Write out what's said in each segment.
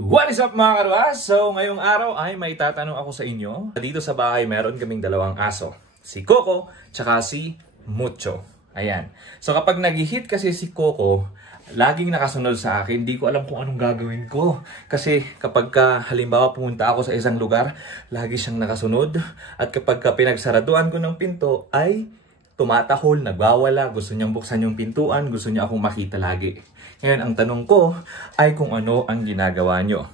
What is up mga karuas? So ngayong araw ay may tatanong ako sa inyo. Dito sa bahay meron kaming dalawang aso. Si Coco tsaka si Mucho. Ayan. So kapag nag-hit kasi si Coco, laging nakasunod sa akin. Hindi ko alam kung anong gagawin ko. Kasi kapag halimbawa pumunta ako sa isang lugar, lagi siyang nakasunod. At kapag pinagsaraduan ko ng pinto ay tumatahol, nagwawala, gusto niyang buksan yung pintuan, gusto niya akong makita lagi. Ngayon, ang tanong ko ay kung ano ang ginagawa nyo.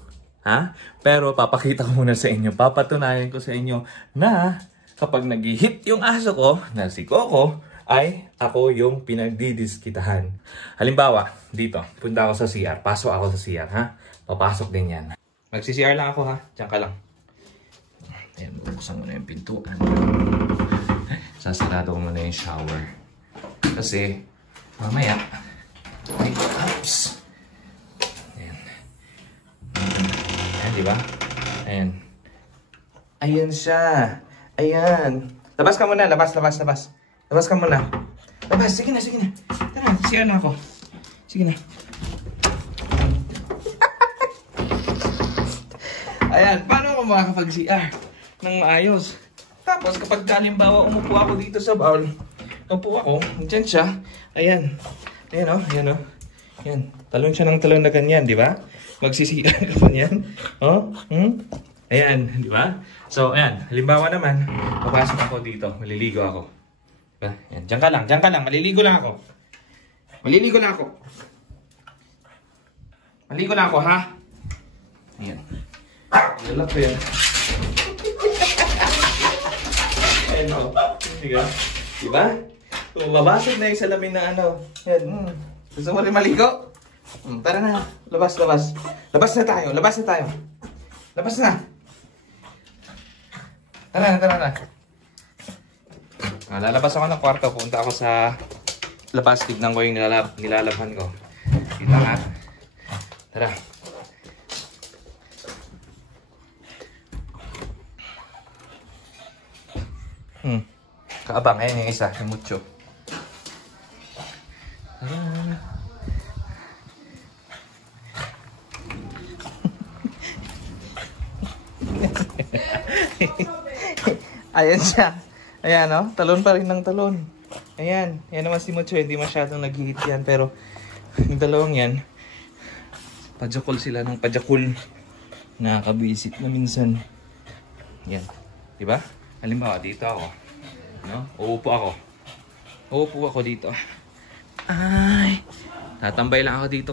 Ha? Pero papakita ko muna sa inyo, papatunayan ko sa inyo na kapag nag-hit yung aso ko, na si Coco, ay ako yung pinagdidiskitahan. Halimbawa, dito, punta ako sa CR, pasok ako sa CR, ha? Papasok din yan. Magsi-CR lang ako, ha? Diyan ka lang. Ayan, buksan mo na yung pintuan. Sasarado ko muna yung shower. Kasi, mamaya, ay, oops. Ayan. Ayan, diba? Ayan. Ayan siya. Ayan. Labas ka muna, labas. Labas ka muna. Labas, sige na. Tara, siya na ako. Sige na. Ayan, paano ako makakapag-CR ng maayos? Tapos kapag halimbawa umupo ako dito sa bowl, umupo ako, dyan siya, ayan. Ayan o, ayan o. Ayan, talon siya ng talon na ganyan, di ba? Magsisiyan ka pa niyan. Oh, ayan, di ba? So, ayan, halimbawa naman, papasok ako dito, maliligo ako. Diba? Ayan, dyan ka lang, maliligo lang ako. Maliligo lang ako, ha? Ayan. Lalak ko yan. Ayan o. Diba? Mabasag na yung salamin na ano. Ayan. Gusto mo rin maligo? Tara na. Labas. Labas na tayo. Tara na. Lalabas ako ng kwarto. Punta ako sa labas. Tignan ko yung nilalabhan ko. Kita nga. Tara. Kaabang, ayan yung isa, yung Mucho. Ayan siya. Ayan o, talon pa rin ng talon. Ayan, yan naman si Mucho, hindi masyadong nag-hit yan. Pero yung dalawang yan, pajakol sila ng pajakol. Nakakabisit na minsan. Yan, diba? Halimbawa, dito ako. No? Uupo ako dito. Ay, tatambay lang ako dito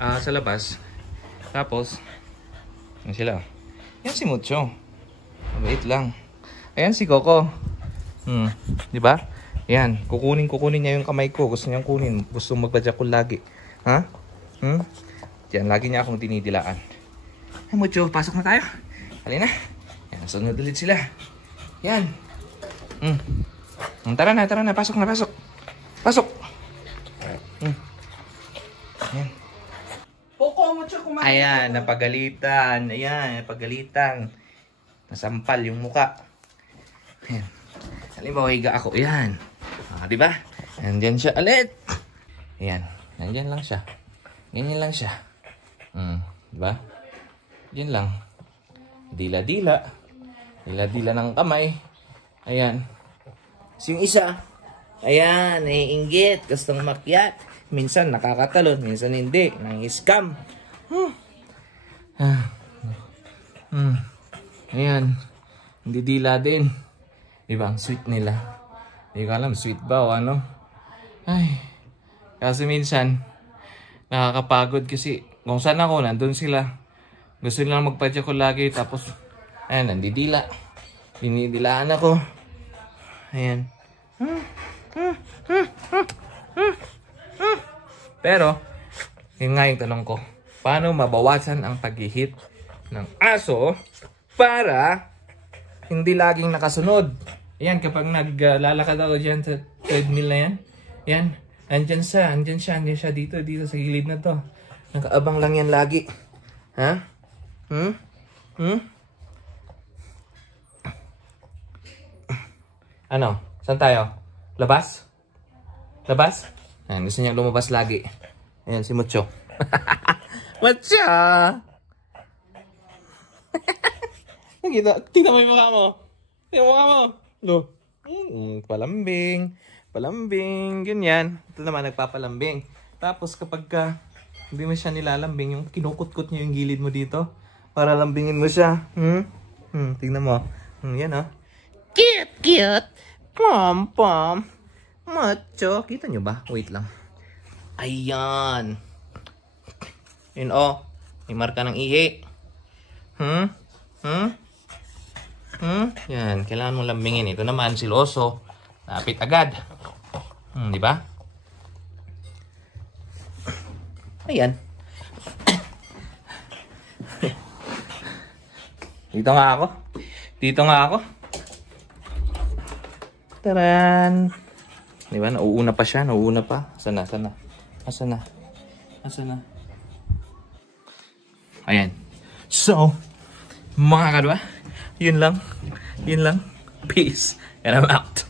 sa labas. Tapos, yan sila. Yan si Mucho. Wait lang. Ayan si Coco. Di ba? Yan, kukunin niya yung kamay ko. Gusto niyang kunin. Gusto magpajakol lagi. Ha? Yan, lagi niya akong tinidilaan. Ay, Mucho, pasok na tayo. Halina. Yan, sunod ulit sila. Yan. Tara na. Pasok. Ayan. Coco, Mucho, kumain. Ayan, napagalitan. Nasampal yung muka. Ayan. Halimbawa, higa ako. Ayan. Diba? Nandyan siya ulit. Ayan. Nandyan lang siya. Ganyan lang siya. Diba? Yan lang. Dila-dila ng kamay. Ayan. So yung isa, ayan, naiinggit, gustong makyat. Minsan nakakatalon, minsan hindi. Nang-scam. Ayan. Hindi dila din. Diba, ang sweet nila. Hindi ko alam, sweet ba o ano? Ay. Kasi minsan, nakakapagod kasi kung saan ako, nandun sila. Gusto nila magpadya ko lagi. Tapos, ayan, nandidila. Dinidilaan ako. Ayan. Pero, yun nga yung tanong ko. Paano mabawasan ang pag-hit ng aso para hindi laging nakasunod? Ayan, kapag naglalakad ako dyan sa treadmill na yan. Ayan, andyan siya dito sa gilid na to. Nakaabang lang yan lagi. Ha? Ano? Saan tayo? Labas? Ayan, gusto niya lumabas lagi. Ayan, si Mucho. Mucho! Nakita, tingnan mo yung mukha mo. Tingnan mo mukha mo. Lo. Palambing. Palambing. Ganyan. Ito naman, nagpapalambing. Tapos kapag hindi mo siya nilalambing, yung kinukut-kut niya yung gilid mo dito. Para lambingin mo siya. Tingnan mo. Yan oh. Cute, cute. Pom, pom. Macho. Kita nyo ba? Wait lang. Ayan. Yun oh. May marka ng ihi. Yan. Kailangan mong lambingin. Ito naman, siloso. Napit agad. Di ba? Ayan. Dito nga ako. Dito nga ako. Taran. Di ba? Nauuna pa siya. Nauuna pa. Asan na? Asan na? Asan na? Asan na? Ayan. So, mga kadwa, yun lang. Yun lang. Peace. And I'm out.